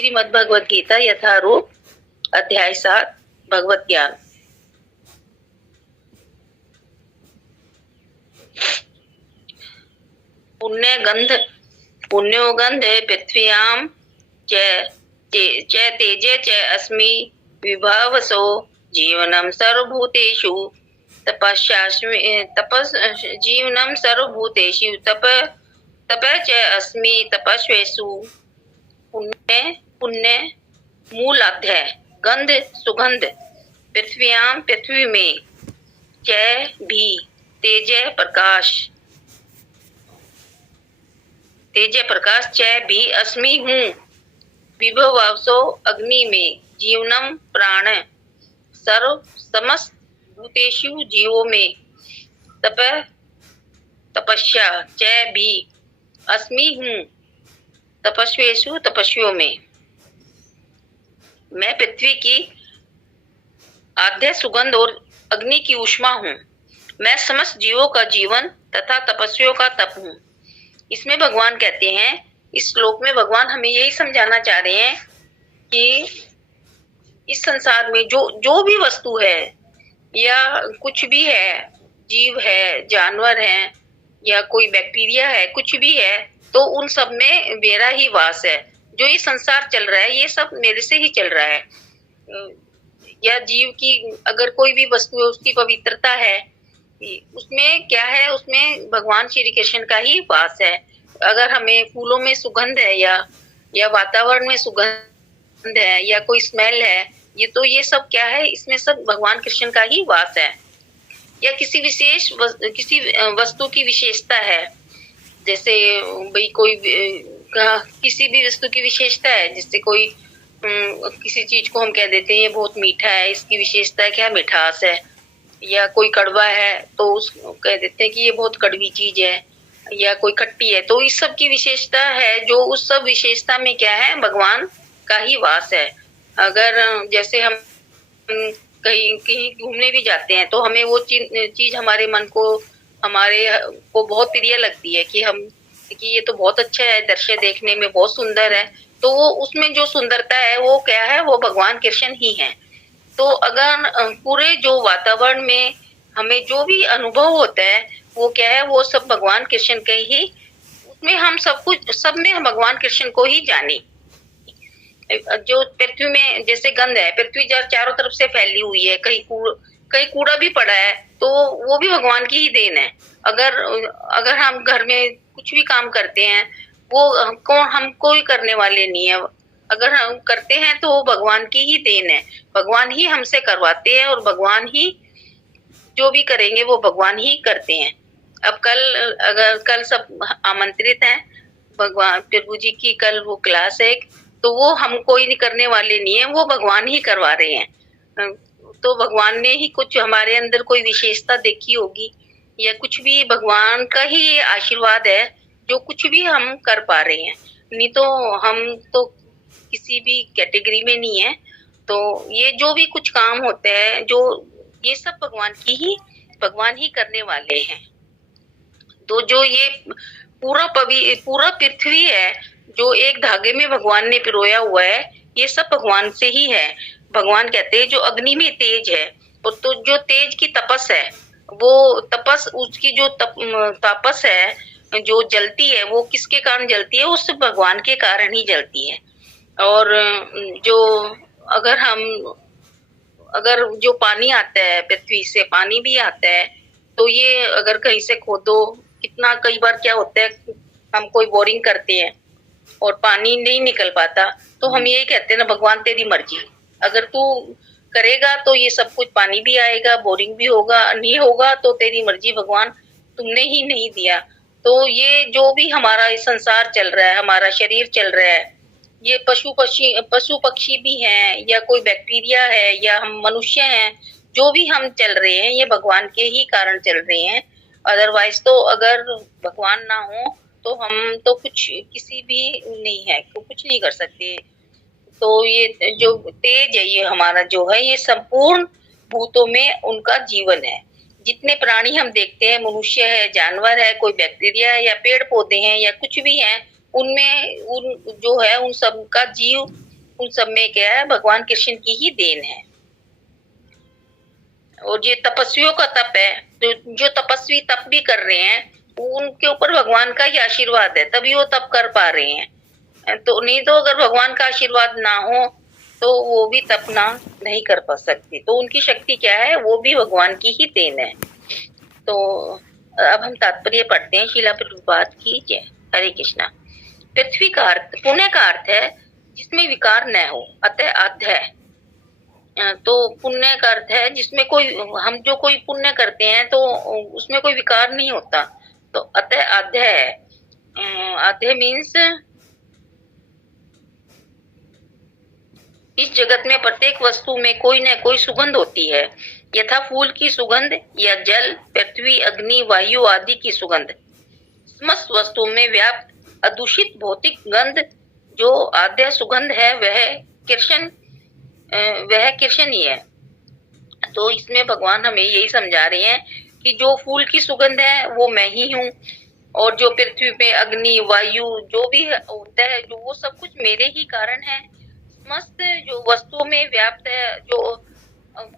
श्रीमद् भगवद गीता यथारूप अध्याय 7 भगवत ज्ञान। पुण्यो गंध पृथ्व्याम च तेजे च अस्मि विभावसो जीवनम सर्वभूतेषु जीवनम सर्वभूतेषु तप च अस्मि तपस्वेषु। पुण्य मूल अध्याय। गंध सुगंध पृथ्व्याम पृथ्वी में, च भी तेज प्रकाश च भी अस्मि हूँ, विभवासो अग्नि में, जीवनम प्राण सर्व समस्त भूतेषु जीवों में, तपस्या च भी अस्मि हूँ, तपस्वेषु तपस्वियों में। मैं पृथ्वी की आद्य सुगंध और अग्नि की ऊष्मा हूँ। मैं समस्त जीवों का जीवन तथा तपस्वियों का तप हूँ। इसमें भगवान कहते हैं, इस श्लोक में भगवान हमें यही समझाना चाह रहे हैं कि इस संसार में जो भी वस्तु है या कुछ भी है, जीव है, जानवर है या कोई बैक्टीरिया है, कुछ भी है, तो उन सब में मेरा ही वास है। जो ये संसार चल रहा है ये सब मेरे से ही चल रहा है। या जीव की अगर कोई भी वस्तु है, उसकी पवित्रता है, उसमें क्या है, उसमें भगवान श्री कृष्ण का ही वास है। अगर हमें फूलों में सुगंध है या वातावरण में सुगंध है या कोई स्मेल है, ये सब क्या है, इसमें सब भगवान कृष्ण का ही वास है। या किसी वस्तु की विशेषता है, जैसे भाई कोई किसी भी वस्तु की विशेषता है, जैसे कोई किसी चीज को हम कह देते हैं ये बहुत मीठा है, इसकी विशेषता है क्या, मिठास है। या कोई कड़वा है तो उसको कह देते हैं कि ये बहुत कड़वी चीज है। या कोई खट्टी है, तो इस सब की विशेषता है, जो उस सब विशेषता में क्या है, भगवान का ही वास है। अगर जैसे हम कहीं घूमने भी जाते हैं तो हमें वो चीज हमारे मन को बहुत प्रिय लगती है कि ये तो बहुत अच्छा है, दृश्य देखने में बहुत सुंदर है, तो वो उसमें जो सुंदरता है वो क्या है, वो भगवान कृष्ण ही है। तो अगर पूरे जो वातावरण में हमें जो भी अनुभव होता है वो क्या है, वो सब भगवान कृष्ण के ही, उसमें हम सब में हम भगवान कृष्ण को ही जाने। जो पृथ्वी में जैसे गंध है, पृथ्वी चारों तरफ से फैली हुई है, कहीं कूड़ा भी पड़ा है तो वो भी भगवान की ही देन है। अगर हम घर में कुछ भी काम करते हैं, वो हम कोई करने वाले नहीं है। अगर हम करते हैं तो वो भगवान की ही देन है, भगवान ही हमसे करवाते हैं और भगवान ही जो भी करेंगे वो भगवान ही करते हैं। अब कल सब आमंत्रित हैं, भगवान प्रभु जी की कल वो क्लास है, तो वो हम कोई नहीं करने वाले नहीं है, वो भगवान ही करवा रहे हैं। तो भगवान ने ही कुछ हमारे अंदर कोई विशेषता देखी होगी, या कुछ भी भगवान का ही आशीर्वाद है जो कुछ भी हम कर पा रहे हैं। नहीं तो हम तो किसी भी कैटेगरी में नहीं है। तो ये जो भी कुछ काम होते हैं, जो ये सब भगवान ही करने वाले हैं। तो जो ये पूरा पृथ्वी है, जो एक धागे में भगवान ने पिरोया हुआ है, ये सब भगवान से ही है। भगवान कहते हैं जो अग्नि में तेज है, तो जो तेज की तपस है, वो तपस उसकी जो तपस है जो जलती है, वो किसके कारण जलती है, उस भगवान के कारण ही जलती है। और अगर जो पानी आता है, पृथ्वी से पानी भी आता है, तो ये अगर कहीं से खोदो, कई बार क्या होता है, हम कोई बोरिंग करते हैं और पानी नहीं निकल पाता, तो हम यही कहते हैं ना, भगवान तेरी मर्जी, अगर तू करेगा तो ये सब कुछ पानी भी आएगा, बोरिंग भी होगा, नहीं होगा तो तेरी मर्जी भगवान, तुमने ही नहीं दिया। तो ये जो भी हमारा इस संसार चल रहा है, हमारा शरीर चल रहा है, ये पशु पक्षी भी हैं, या कोई बैक्टीरिया है, या हम मनुष्य हैं, जो भी हम चल रहे हैं ये भगवान के ही कारण चल रहे हैं। अदरवाइज तो अगर भगवान ना हो तो हम तो किसी भी नहीं है, तो कुछ नहीं कर सकते। तो ये जो तेज है, ये हमारा जो है, ये संपूर्ण भूतों में उनका जीवन है। जितने प्राणी हम देखते हैं, मनुष्य है, जानवर है, कोई बैक्टीरिया है, या पेड़ पौधे हैं, या कुछ भी है, उनमें जो है उन सब का उन सब में क्या है, भगवान कृष्ण की ही देन है। और ये तपस्वियों का तप है, जो तपस्वी तप भी कर रहे हैं उनके ऊपर भगवान का ही आशीर्वाद है, तभी वो तप कर पा रहे हैं। तो नहीं तो अगर भगवान का आशीर्वाद ना हो तो वो भी तप ना नहीं कर पा सकते। तो उनकी शक्ति क्या है, वो भी भगवान की ही देन है। तो अब हम तात्पर्य पढ़ते हैं। शीला प्रभुपाद की जय। हरे कृष्णा। पृथ्वी का अर्थ, पुण्य का अर्थ है जिसमें विकार न हो, अतः आद्य है। तो पुण्य का अर्थ है जिसमें कोई, हम जो कोई पुण्य करते हैं तो उसमें कोई विकार नहीं होता, तो अतः आद्य है। आद्य मीन्स इस जगत में प्रत्येक वस्तु में कोई न कोई सुगंध होती है, यथा फूल की सुगंध या जल, पृथ्वी, अग्नि, वायु आदि की सुगंध। समस्त वस्तु में व्याप्त अदूषित भौतिक गंध जो आद्य सुगंध है वह कृष्ण ही है। तो इसमें भगवान हमें यही समझा रहे हैं कि जो फूल की सुगंध है वो मैं ही हूँ, और जो पृथ्वी पे अग्नि, वायु जो भी होता है, जो वो सब कुछ मेरे ही कारण है। समस्त जो वस्तुओं में व्याप्त है, जो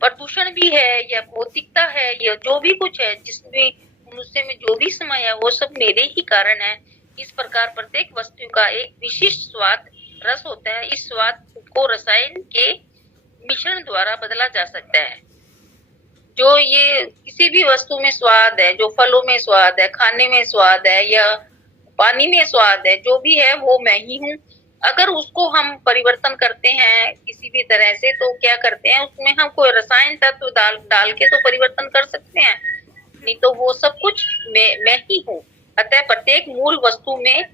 प्रदूषण भी है या भौतिकता है या जो भी कुछ है, जिसमें मनुष्य में जो भी समय है वो सब मेरे ही कारण है। इस प्रकार प्रत्येक वस्तु का एक विशिष्ट स्वाद रस होता है। इस स्वाद को रसायन के मिश्रण द्वारा बदला जा सकता है। जो ये किसी भी वस्तु में स्वाद है, जो फलों में स्वाद है, खाने में स्वाद है या पानी में स्वाद है, जो भी है वो मैं ही हूँ। अगर उसको हम परिवर्तन करते हैं किसी भी तरह से, तो क्या करते हैं, उसमें हम कोई रसायन तत्व डाल के तो परिवर्तन कर सकते हैं, नहीं तो वो सब कुछ मैं ही हूँ। अतः प्रत्येक मूल वस्तु में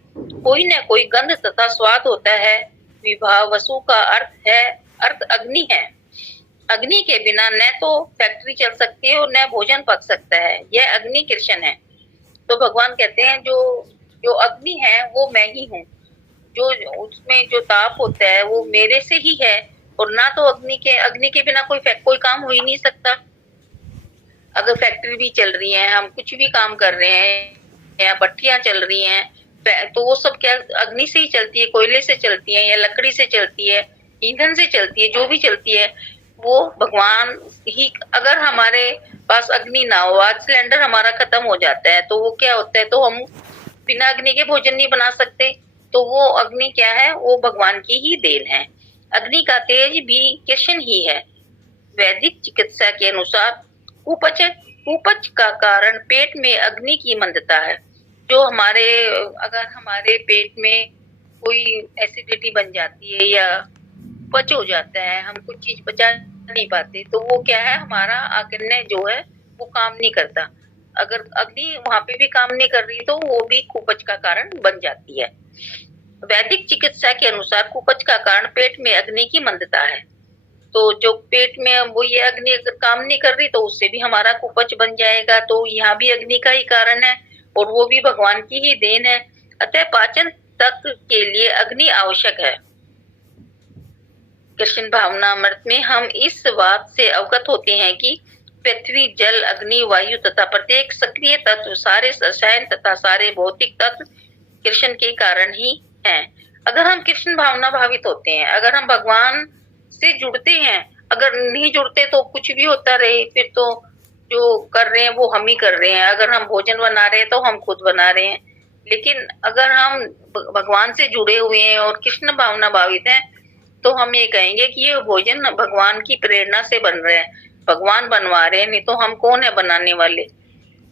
कोई न कोई गंध तथा स्वाद होता है। विभाव वसु का अर्थ अग्नि है। अग्नि के बिना न तो फैक्ट्री चल सकती है और न भोजन पक सकता है। यह अग्नि कृष्ण है। तो भगवान कहते हैं जो अग्नि है वो मैं ही हूँ। जो उसमें जो ताप होता है वो मेरे से ही है, और ना तो अग्नि के बिना कोई काम हो ही नहीं सकता। अगर फैक्ट्री भी चल रही है, हम कुछ भी काम कर रहे हैं या भट्टियां चल रही हैं, तो वो सब क्या अग्नि से ही चलती है, कोयले से चलती है या लकड़ी से चलती है, ईंधन से चलती है, जो भी चलती है वो भगवान ही। अगर हमारे पास अग्नि ना हो, आज सिलेंडर हमारा खत्म हो जाता है तो वो क्या होता है, तो हम बिना अग्नि के भोजन नहीं बना सकते। तो वो अग्नि क्या है, वो भगवान की ही देन है। अग्नि का तेज भी कृष्ण ही है। वैदिक चिकित्सा के अनुसार कुपच का कारण पेट में अग्नि की मंदता है। जो अगर हमारे पेट में कोई एसिडिटी बन जाती है या पच हो जाता है, हम कुछ चीज पचा नहीं पाते, तो वो क्या है, हमारा अग्नि जो है वो काम नहीं करता। अगर अग्नि वहां पे भी काम नहीं कर रही तो वो भी कुपच का कारण बन जाती है। वैदिक चिकित्सा के अनुसार कुपच का कारण पेट में अग्नि की मंदता है। तो जो पेट में वो ये अग्नि अगर काम नहीं कर रही तो उससे भी हमारा कुपच बन जाएगा। तो यहाँ भी अग्नि का ही कारण है और वो भी भगवान की ही देन है। अतः पाचन तत्व के लिए अग्नि आवश्यक है। कृष्ण भावनामृत में हम इस बात से अवगत होते हैं कि पृथ्वी, जल, अग्नि, वायु तथा प्रत्येक सक्रिय तत्व, सारे रसायन तथा सारे भौतिक तत्व कृष्ण के कारण ही हैं। अगर हम कृष्ण भावना भावित होते हैं, अगर हम भगवान से जुड़ते हैं, अगर नहीं जुड़ते तो कुछ भी होता रहे, फिर तो जो कर रहे हैं वो हम ही कर रहे हैं। अगर हम भोजन बना रहे हैं तो हम खुद बना रहे हैं। लेकिन अगर हम भगवान से जुड़े हुए हैं और कृष्ण भावना भावित हैं तो हम ये कहेंगे कि ये भोजन भगवान की प्रेरणा से बन रहे हैं, भगवान बनवा रहे हैं, नहीं तो हम कौन है बनाने वाले।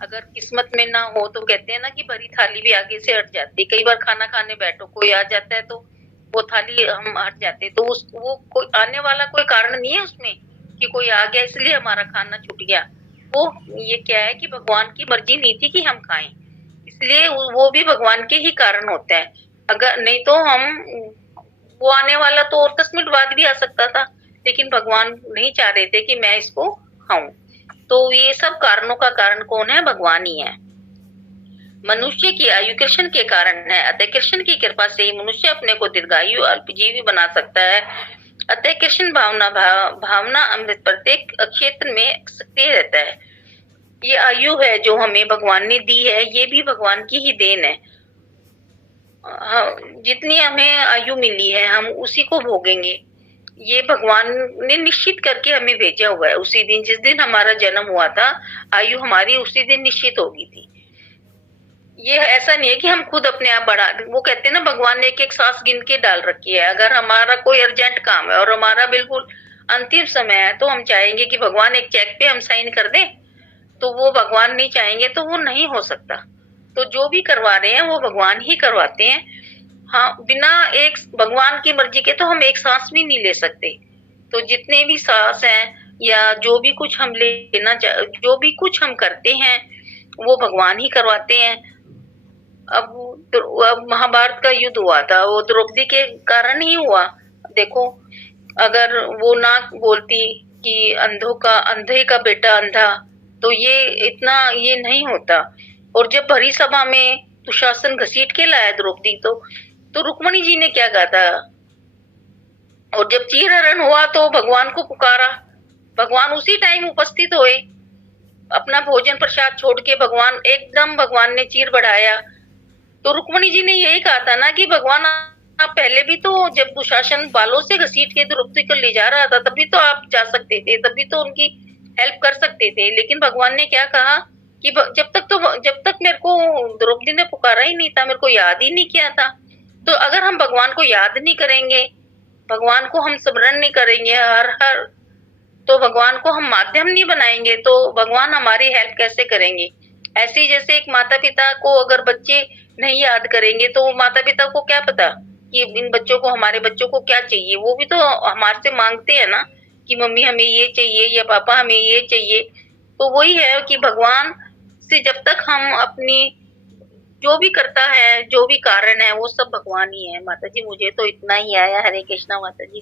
अगर किस्मत में ना हो तो कहते हैं ना कि भरी थाली भी आगे से हट जाती है। कई बार खाना खाने बैठो, कोई आ जाता है तो वो थाली हम हट जाते, तो वो कोई आने वाला कोई कारण नहीं है उसमें कि कोई आ गया इसलिए हमारा खाना छूट गया। वो ये क्या है कि भगवान की मर्जी नहीं थी कि हम खाएं, इसलिए वो भी भगवान के ही कारण होता है। अगर नहीं तो वो आने वाला तो और 10 मिनट बाद भी आ सकता था, लेकिन भगवान नहीं चाह रहे थे कि मैं इसको खाऊं। तो ये सब कारणों का कारण कौन है, भगवान ही है। मनुष्य की आयु कृष्ण के कारण है। अतः कृष्ण की कृपा से ही मनुष्य अपने को दीर्घायु अल्पजीवी बना सकता है। अतः कृष्ण भावना अमृत प्रत्येक क्षेत्र में सक्रिय रहता है। ये आयु है जो हमें भगवान ने दी है, ये भी भगवान की ही देन है। हाँ, जितनी हमें आयु मिली है हम उसी को भोगेंगे। ये भगवान ने निश्चित करके हमें भेजा हुआ है। उसी दिन, जिस दिन हमारा जन्म हुआ था, आयु हमारी उसी दिन निश्चित होगी थी। ये ऐसा नहीं है कि हम खुद अपने आप बढ़ा, वो कहते हैं ना भगवान ने एक एक सांस गिन के डाल रखी है। अगर हमारा कोई अर्जेंट काम है और हमारा बिल्कुल अंतिम समय है, तो हम चाहेंगे कि भगवान एक चेक पे हम साइन कर दें, तो वो भगवान नहीं चाहेंगे तो वो नहीं हो सकता। तो जो भी करवा रहे हैं वो भगवान ही करवाते हैं। हाँ, बिना एक भगवान की मर्जी के तो हम एक सांस भी नहीं ले सकते। तो जितने भी सांस हैं या जो भी कुछ हम लेना, जो भी कुछ हम करते हैं वो भगवान ही करवाते हैं। अब महाभारत का युद्ध हुआ था, वो द्रौपदी के कारण ही हुआ। देखो, अगर वो ना बोलती कि अंधे का बेटा अंधा, तो ये इतना ये नहीं होता। और जब भरी सभा में दुशासन घसीट के लाया द्रौपदी, तो रुक्मणी जी ने क्या कहा था? और जब चीरहरण हुआ तो भगवान को पुकारा, भगवान उसी टाइम उपस्थित हुए। अपना भोजन प्रसाद छोड़ के भगवान ने चीर बढ़ाया। तो रुक्मणी जी ने यही कहा था ना कि भगवान, आप पहले भी तो जब दुशासन बालों से घसीट के द्रौपदी को ले जा रहा था, तभी तो आप जा सकते थे, तभी तो उनकी हेल्प कर सकते थे। लेकिन भगवान ने क्या कहा कि जब तक मेरे को द्रौपदी ने पुकारा ही नहीं था, मेरे को याद ही नहीं किया था। तो अगर हम भगवान को याद नहीं करेंगे, भगवान को हम स्मरण नहीं करेंगे हर हर, तो भगवान को हम माध्यम नहीं बनाएंगे, तो भगवान हमारी हेल्प कैसे करेंगे? ऐसे ही जैसे एक माता पिता को अगर बच्चे नहीं याद करेंगे, तो माता पिता को क्या पता कि इन बच्चों को, हमारे बच्चों को क्या चाहिए। वो भी तो हमारे से मांगते हैं ना कि मम्मी हमें ये चाहिए या पापा हमें ये चाहिए। तो वही है कि भगवान से जब तक हम अपनी, जो भी करता है, जो भी कारण है, वो सब भगवान ही है। माता जी, मुझे तो इतना ही आया। हरे कृष्णा माता जी।